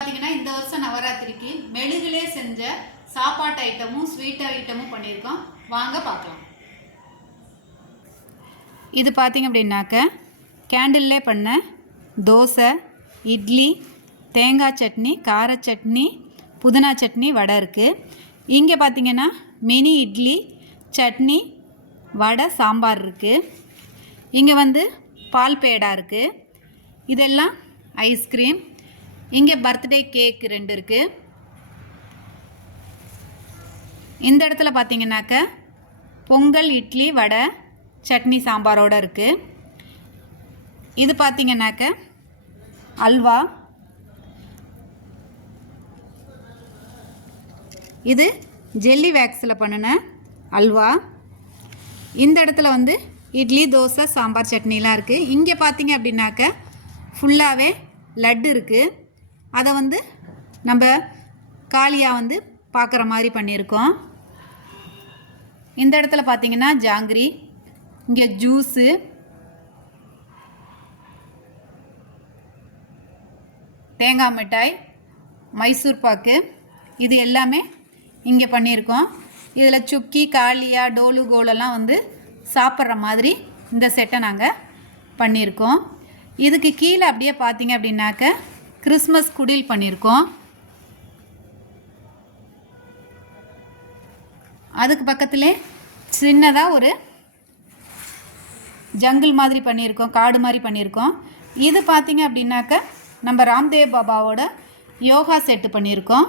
பார்த்தீங்கன்னா இந்த வருஷம் நவராத்திரிக்கு மெழுகுலே செஞ்ச சாப்பாட்டு ஐட்டமும் ஸ்வீட் ஐட்டமும் பண்ணியிருக்கோம். வாங்க பார்க்கலாம். இது பார்த்தீங்க அப்படின்னாக்க கேண்டில்லே பண்ண தோசை, இட்லி, தேங்காய் சட்னி, கார சட்னி, புதினா சட்னி, வடை இருக்குது. இங்கே பார்த்தீங்கன்னா மினி இட்லி, சட்னி, வடை, சாம்பார் இருக்குது. இங்கே வந்து பால் பேடா இருக்குது. இதெல்லாம் ஐஸ்கிரீம். இங்கே பர்த்டே கேக் 2 இருக்குது. இந்த இடத்துல பார்த்தீங்கன்னாக்க பொங்கல், இட்லி, வடை, சட்னி, சாம்பாரோடு இருக்குது. இது பார்த்தீங்கன்னாக்க அல்வா. இது ஜெல்லி வேக்ஸில் பண்ணின அல்வா. இந்த இடத்துல வந்து இட்லி, தோசை, சாம்பார், சட்னிலாம் இருக்குது. இங்கே பார்த்தீங்க அப்படின்னாக்க ஃபுல்லாகவே லட்டு இருக்குது. அதை வந்து நம்ம காலியாக வந்து பார்க்குற மாதிரி பண்ணியிருக்கோம். இந்த இடத்துல பார்த்தீங்கன்னா ஜாங்கிரி, இங்கே ஜூஸு, தேங்காய் மிட்டாய், மைசூர் பாக்கு, இது எல்லாமே இங்கே பண்ணியிருக்கோம். இதில் சுக்கி, காளியா, டோலு, கோலெல்லாம் வந்து சாப்பிட்ற மாதிரி இந்த செட்டை நாங்கள் பண்ணியிருக்கோம். இதுக்கு கீழே அப்படியே பார்த்தீங்க அப்படின்னாக்க கிறிஸ்மஸ் குடில் பண்ணியிருக்கோம். அதுக்கு பக்கத்திலே சின்னதாக ஒரு ஜங்கிள் மாதிரி பண்ணியிருக்கோம், காடு மாதிரி பண்ணியிருக்கோம். இது பார்த்தீங்க அப்படின்னாக்க நம்ம ராம்தேவ் பாபாவோட யோகா செட்டு பண்ணியிருக்கோம்.